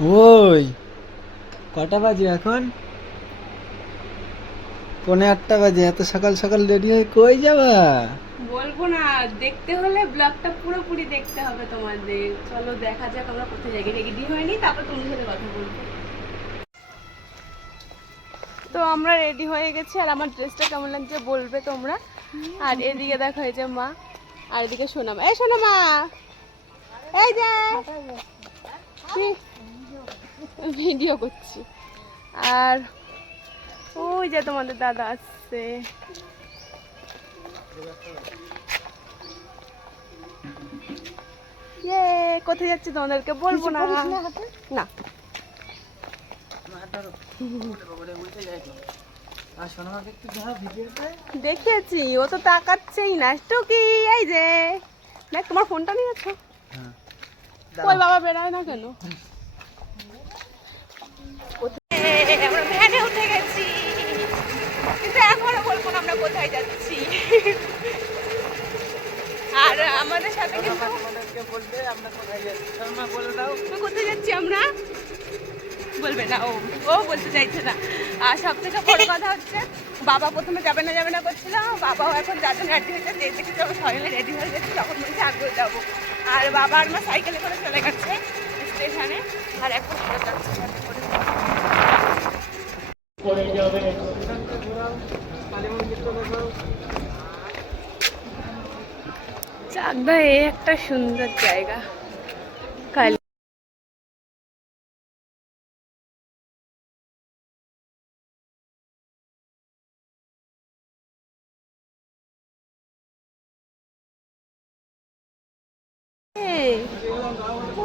ওই কটা বাজে এখন? 7:45 বাজে। এত সকাল সকাল রেডি হয়ে কই যাবা? বলবো না, দেখতে হলে ব্লগটা পুরোপুরি দেখতে হবে তোমাদের। চলো দেখা যাক আমরা কোথায় যাই। রেডি হয়নি, তারপর তোমাদের সাথে কথা বলবো। তো আমরা রেডি হয়ে গেছি, আর আমার ড্রেসটা কেমন লাগছে বলবে তোমরা। আর এদিকে দেখো এই যে মা, আর এদিকে সোনামা। এই সোনামা, এই যে ভিডিও করছি। আর ওই যে তোমাদের দাদা আসছে। ইয়ে, কোথায় যাচ্ছি তোমাদেরকে বলবো না। না দেখিয়েছি, ও তো তাকাচ্ছেই না। টুকি, এই যে দেখ, তোমার ফোনটা নিয়ে যাচ্ছ। ওই বাবা বেড়ায় না কেন? আমরা ভ্যানে উঠে গেছি, কিন্তু এখনো বলবো না আমরা কোথায় যাচ্ছি। আর আমাদের সাথে কিন্তু কোথায় যাচ্ছি আমরা বলবে না। ও বলতে চাইছে না। আর সব থেকে বড় কথা হচ্ছে, বাবা প্রথমে যাবে না করছিল। বাবাও এখন যার জন্য রেডি হয়েছে, যে দেখে যখন সবাই রেডি হয়ে গেছে তখন বলছে আগ্রহ যাবো। আর বাবা আর মা সাইকেলে করে চলে গেছে স্টেশনে, আর এখন যাচ্ছে চাকদা। এই একটা সুন্দর জায়গা। কাল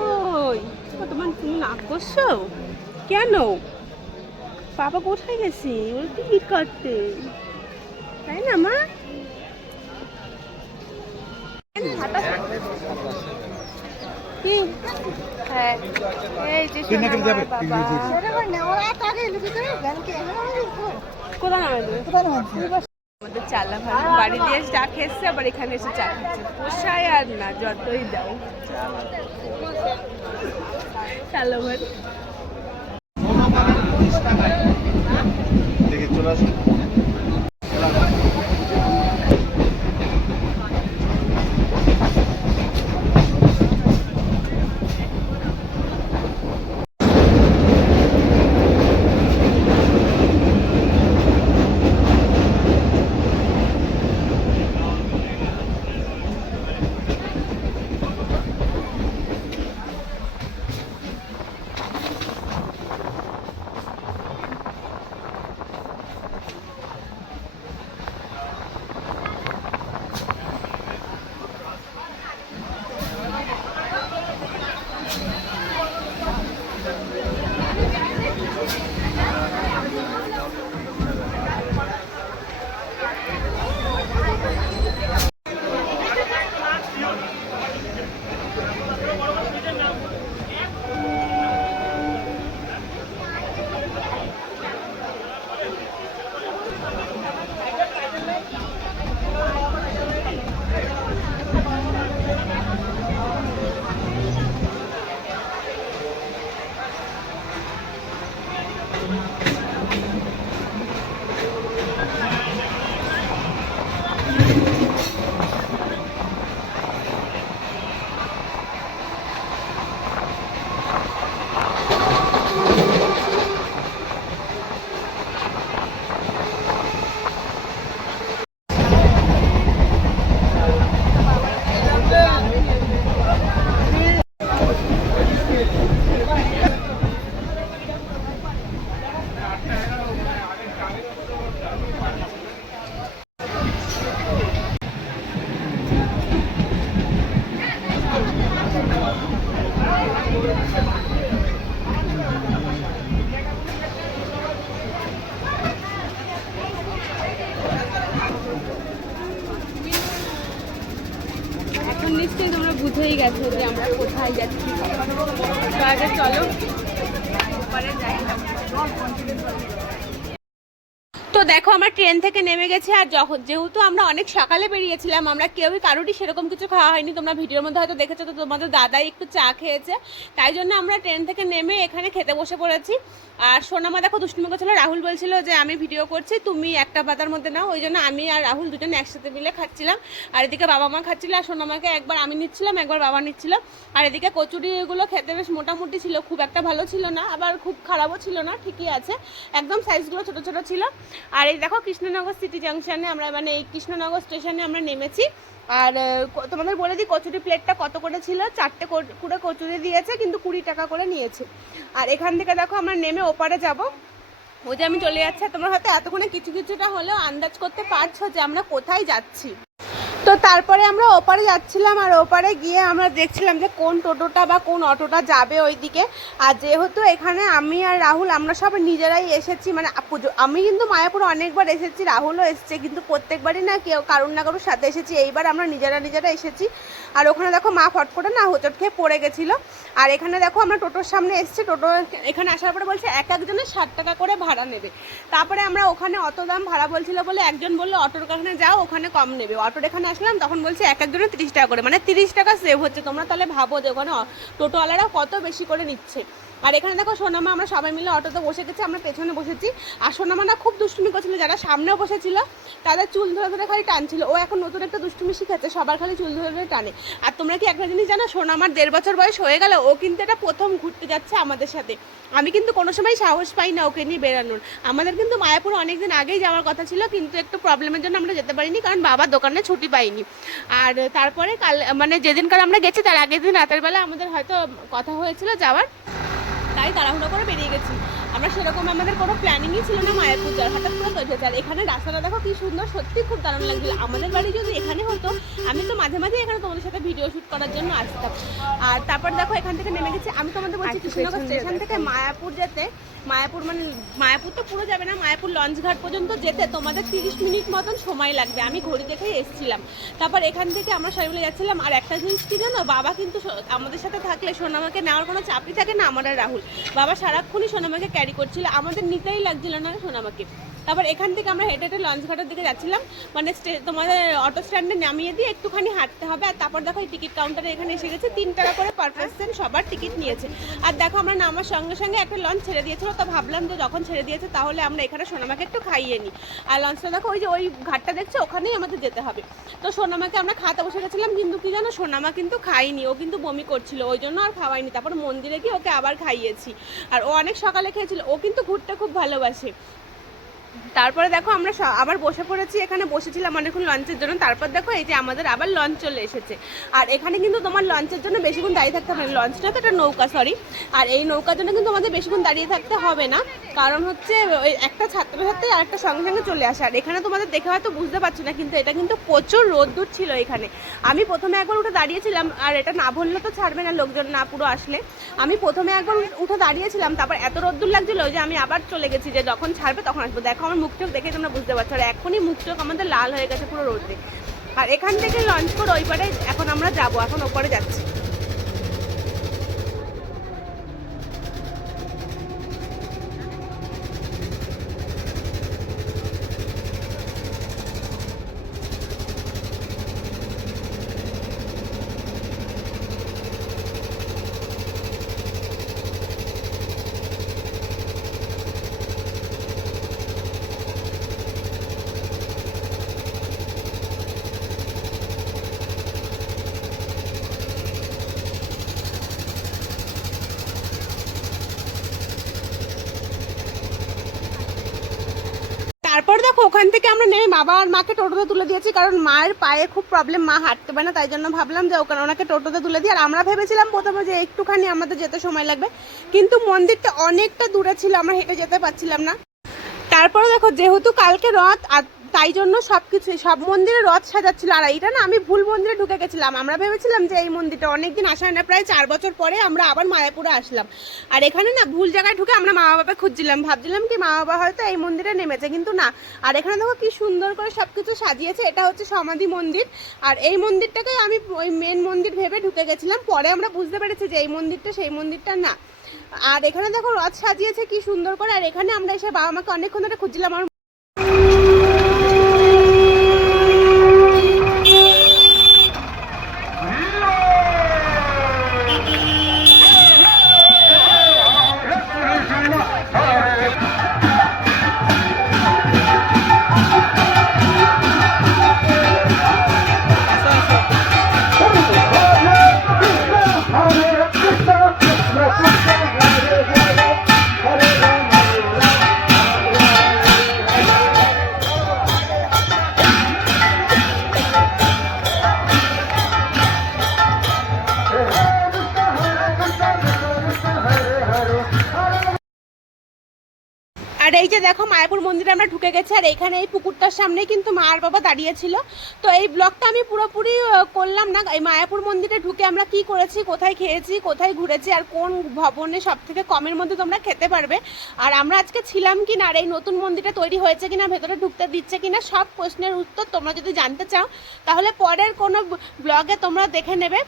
ওই তোমার, তুমি নাক করছো কেন? বাবা কোথায় গেছি? ওর টিকিট কাটতে, তাই না মা? কি? হ্যাঁ, এই যে বাবা কোথায় নামে আমাদের চালা ভালো। বাড়ি দিয়ে চা খেয়েছে, আবার এখানে এসে চা খাচ্ছে। পোষায় আর না, যতই দাও। চালো ভাই দেখে চলে আসুন। এখন নিশ্চয়ই তোমরা বুঝেই গেছো যে আমরা কোথায় যাচ্ছি। তো আগে চলো ওপারে যাই। তো দেখো আমরা ট্রেন থেকে নেমে গেছি, আর যেহেতু আমরা অনেক সকালে বেরিয়েছিলাম, আমরা কেউই কারোরই সেরকম কিছু খাওয়া হয়নি। তোমরা ভিডিওর মধ্যে হয়তো দেখেছো, তো তোমাদের দাদাই একটু চা খেয়েছে, তাই জন্য আমরা ট্রেন থেকে নেমে এখানে খেতে বসে পড়েছি। আর সোনামা দেখো দুষ্টুমি করছিল, রাহুল বলছিল যে আমি ভিডিও করছি, তুমি একটা পাতার মধ্যে নাও, ওই জন্য আমি আর রাহুল দুজন একসাথে মিলে খাচ্ছিলাম। আর এদিকে বাবা মা খাচ্ছিল, আর সোনামাকে একবার আমি নিচ্ছিলাম, একবার বাবা নিচ্ছিল। আর এদিকে কচুরিগুলো খেতে বেশ মোটামুটি ছিল, খুব একটা ভালো ছিল না, আবার খুব খারাপও ছিল না, ঠিকই আছে, একদম সাইজগুলো ছোটো ছোটো ছিল। আর এই দেখো কৃষ্ণনগর সিটি জাংশনে আমরা, মানে এই কৃষ্ণনগর স্টেশনে আমরা নেমেছি। আর তোমাদের বলে দিই কচুরি প্লেটটা কত করে ছিল, 4টে করে কচুরি দিয়েছে, কিন্তু 20 টাকা করে নিয়েছে। আর এখান থেকে দেখো আমরা নেমে ওপারে যাব, ওই যে আমি চলে যাচ্ছি। তোমরা হয়তো এতক্ষণে কিছুটা হলেও আন্দাজ করতে পারছো যে আমরা কোথায় যাচ্ছি। তো তারপরে আমরা ওপারে যাচ্ছিলাম, আর ওপারে গিয়ে আমরা দেখছিলাম যে কোন টোটোটা বা কোন অটোটা যাবে ওই দিকে। আর যেহেতু এখানে আমি আর রাহুল আমরা সব নিজেরাই এসেছি, মানে আমি কিন্তু মায়াপুর অনেকবার এসেছি, রাহুলও এসেছে, কিন্তু প্রত্যেকবারই না কেউ কারুর না কারোর সাথে এসেছি, এইবার আমরা নিজেরা এসেছি। আর ওখানে দেখো মা ফট করে না হোঁচট খেয়ে পড়ে গেছিলো। আর এখানে দেখো আমরা টোটোর সামনে এসেছি, টোটো এখানে আসার পরে বলছে এক একজনের 60 টাকা করে ভাড়া নেবে। তারপরে আমরা ওখানে অত দাম ভাড়া বলছিল বলে একজন বললো অটোর কারণে যাও, ওখানে কম নেবে। অটোর এখানে আসলাম, তখন বলছে এক একজনের 30 টাকা করে, মানে 30 টাকা সেভ হচ্ছে। তোমরা তাহলে ভাবো যে ওখানে টোটোওয়ালারা কত বেশি করে নিচ্ছে। আর এখানে দেখো সোনামা আমরা সবাই মিলে অটোতে বসে গেছি, আমরা পেছনে বসেছি। আর সোনামা না খুব দুষ্টুমি করছিল, যারা সামনেও বসেছিল তাদের চুল ধরে ধরে খালি টানছিল। ও এখন নতুন একটা দুষ্টুমি শিখেছে, সবার খালি চুল ধরে ধরে টানে। আর তোমরা কি একটা জিনিস জানো, সোনামার 1.5 বছর বয়স হয়ে গেল, ও কিন্তু এটা প্রথম ঘুরতে যাচ্ছে আমাদের সাথে। আমি কিন্তু কোনো সময় সাহস পাই না ওকে নিয়ে বেরানোর। আমাদের কিন্তু মায়াপুর অনেকদিন আগেই যাওয়ার কথা ছিল, কিন্তু একটু প্রবলেমের জন্য আমরা যেতে পারিনি, কারণ বাবার দোকানে ছুটি পাইনি। আর তারপরে কাল, মানে যেদিনকার আমরা গেছি তার আগের দিন রাতের বেলা আমাদের হয়তো কথা হয়েছিল যাওয়ার, তাই তাড়াহুড়ো করে বেরিয়ে গেছি। আমরা সেরকম আমাদের কোনো প্ল্যানিংই ছিল না মায়াপুর যাওয়ার, হঠাৎ করে তৈরি হয়েছে। আর এখানে রাস্তাটা দেখো কি সুন্দর, সত্যি খুব দারুণ লাগছিল। আমাদের বাড়ি যদি এখানে হতো, আমি তো মাঝে মাঝে এখানে তোমাদের সাথে ভিডিও শ্যুট করার জন্য আসতাম। আর তারপর দেখো এখান থেকে নেমে গেছি। আমি তোমাদের বলছি কৃষ্ণনগর স্টেশন থেকে মায়াপুর যেতে, মায়াপুর মানে মায়াপুর তো পুরো যাবে না, মায়াপুর লঞ্চঘাট পর্যন্ত যেতে তোমাদের 30 মিনিট মতন সময় লাগবে। আমি ঘড়ি দেখেই এসেছিলাম। তারপর এখান থেকে আমরা সবাই মিলে যাচ্ছিলাম। আর একটা জিনিস কি জানো, বাবা কিন্তু আমাদের সাথে থাকলে সোনামাকে নেওয়ার কোনো চাপই থাকে না। আমার আর রাহুল বাবা সারাক্ষণই সোনামাকে ক্যারি করছিল, আমাদের নিতেই লাগছিল না সোনামাকে। তারপর এখান থেকে আমরা হেঁটে হেঁটে লঞ্চঘাটের দিকে যাচ্ছিলাম, মানে তোমাদের অটো স্ট্যান্ডে নামিয়ে দিয়ে একটুখানি হাঁটতে হবে। আর তারপর দেখো এই টিকিট কাউন্টারে এখানে এসে গেছে, 3 টাকা করে পার পার্সন সবার টিকিট নিয়েছে। আর দেখো আমরা নামার সঙ্গে সঙ্গে একটা লঞ্চ ছেড়ে দিয়েছিল, তো ভাবলাম যে যখন ছেড়ে দিয়েছে তাহলে আমরা এখানে সোনামাকে একটু খাইয়ে নিই। আর লঞ্চটা দেখো ওই যে ওই ঘাটটা দেখছে, ওখানেই আমাদের যেতে হবে। তো সোনামাকে আমরা খাওয়াতে বসে গেছিলাম, কিন্তু কি জানো সোনামা কিন্তু খাইনি, ও কিন্তু বমি করছিল, ওই জন্য আর খাওয়াইনি। তারপর মন্দিরে গিয়ে ওকে আবার খাইয়েছি। আর ও অনেক সকালে খেয়েছিল, ও কিন্তু ঘুরতে খুব ভালোবাসে। তারপরে দেখো আমরা আবার বসে পড়েছি, এখানে বসেছিলাম অনেকক্ষণ লঞ্চের জন্য। তারপর দেখো এই যে আমাদের আবার লঞ্চ চলে এসেছে। আর এখানে কিন্তু তোমার লঞ্চের জন্য বেশিক্ষণ দাঁড়িয়ে থাকতে হবে না, লঞ্চটা তো একটা নৌকা, সরি। আর এই নৌকার জন্য কিন্তু আমাদের বেশিক্ষণ দাঁড়িয়ে থাকতে হবে না, কারণ হচ্ছে ওই একটা ছাত্রছাত্রী আর একটা সঙ্গে সঙ্গে চলে আসে। আর এখানে তোমাদের দেখে হয়তো বুঝতে পারছো না, কিন্তু এটা কিন্তু প্রচুর রোদ্দুর ছিল এখানে। আমি প্রথমে একবার উঠে দাঁড়িয়েছিলাম, আর এটা না বললে তো ছাড়বে না লোকজন না পুরো আসলে। আমি প্রথমে একবার উঠে দাঁড়িয়েছিলাম, তারপর এত রোদ্দুর লাগছিল যে আমি আবার চলে গেছি, যে যখন ছাড়বে তখন আসবো। দেখো আমার মুখ চোখ দেখে তোমরা বুঝতে পারছো, আর এখনই মুখ চোখ আমাদের লাল হয়ে গেছে পুরো রোদে। আর এখান থেকে লঞ্চ করে ওই পারে এখন আমরা যাবো, এখন ওপারে যাচ্ছি। তারপর দেখো ওখান থেকে আমরা নেমে বাবা আর মাকে টোটোতে তুলে দিয়েছি, কারণ মায়ের পায়ে খুব প্রবলেম, মা হাঁটতে পারে না, তাই জন্য ভাবলাম যে ওনাকে টোটোতে তুলে দিই। আর আমরা ভেবেছিলাম প্রথমে যে একটুখানি আমাদের যেতে সময় লাগবে, কিন্তু মন্দিরটা অনেকটা দূরে ছিল, আমরা হেঁটে যেতে পারছিলাম না। তারপরে দেখো যেহেতু কালকে রথ, আর তাই জন্য সব মন্দিরে রথ সাজাচ্ছিল। আর এইটা না আমি ভুল মন্দিরে ঢুকে গেছিলাম, আমরা ভেবেছিলাম যে এই মন্দিরটা অনেকদিন আসা হয় না, প্রায় 4 বছর পরে আমরা আবার মায়াপুরে আসলাম। আর এখানে না ভুল জায়গায় ঢুকে আমরা মা বাবা খুঁজছিলাম, ভাবছিলাম কি মা বাবা হয়তো এই মন্দিরে নেমেছে, কিন্তু না। আর এখানে দেখো কি সুন্দর করে সবকিছু সাজিয়েছে, এটা হচ্ছে সমাধি মন্দির। আর এই মন্দিরটাকে আমি ওই মেন মন্দির ভেবে ঢুকে গেছিলাম, পরে আমরা বুঝতে পেরেছি যে এই মন্দিরটা সেই মন্দিরটা না। আর এখানে দেখো রথ সাজিয়েছে কি সুন্দর করে। আর এখানে আমরা এসে বাবা মাকে অনেকক্ষণ ধরে খুঁজছিলাম। আর এই যে দেখো মায়াপুর মন্দিরে আমরা ঢুকে গেছি, আর এখানে এই পুকুরটার সামনে কিন্তু মা আর বাবা দাঁড়িয়েছিল। তো এই ব্লগটা আমি পুরোপুরি করলাম না। এই মায়াপুর মন্দিরে ঢুকে আমরা কি করেছি, কোথায় খেয়েছি, কোথায় ঘুরেছি, আর কোন ভবনে সব থেকে কমের মধ্যে তোমরা খেতে পারবে, আর আমরা আজকে ছিলাম কি না, আর এই নতুন মন্দিরটা তৈরি হয়েছে কিনা, ভেতরে ঢুকতে দিচ্ছে কিনা, সব প্রশ্নের উত্তর তোমরা যদি জানতে চাও তাহলে পরের কোনো ব্লগে তোমরা দেখে নেবে।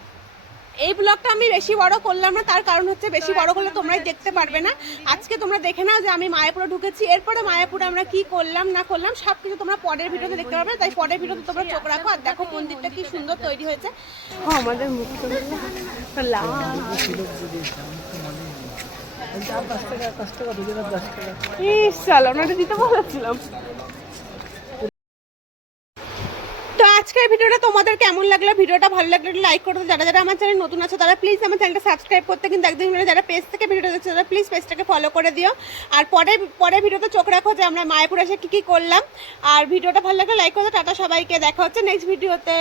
এই ব্লগটা আমি বেশি বড় করলাম না, তার কারণ হচ্ছে বেশি বড় করলে তোমরাই দেখতে পারবে না। আজকে তোমরা দেখে নাও যে আমি মায়াপুরে ঢুকেছি, এরপরে মায়াপুরে আমরা কি করলাম না করলাম সব কিছু তোমরা পরের ভিডিওতে দেখতে পারবে। তাই পরের ভিডিওতে তোমরা চোখ রাখো। আর দেখো মন্দিরটা কি সুন্দর তৈরি হয়েছে। আমাদের মুখটা ওনাটা দিতে বলেছিলাম। আজকের ভিডিওটা তোমাদের কেমন লাগলো? ভিডিওটা ভালো লাগলে লাইক করতে, যারা যারা আমার চ্যানেল নতুন আছে তারা প্লিজ আমার চ্যানেলটা সাবস্ক্রাইব করতে কিন্তু একদিন, যারা পেজ থেকে ভিডিওটা দেখছে তারা প্লিজ পেজটাকে ফলো করে দিও। আর পরে ভিডিওতে চোখ রাখো যে আমরা মায়াপুর এসে কী কী করলাম। আর ভিডিওটা ভালো লাগলে লাইক করতে। টাটা সবাইকে, দেখা হচ্ছে নেক্সট ভিডিওতে।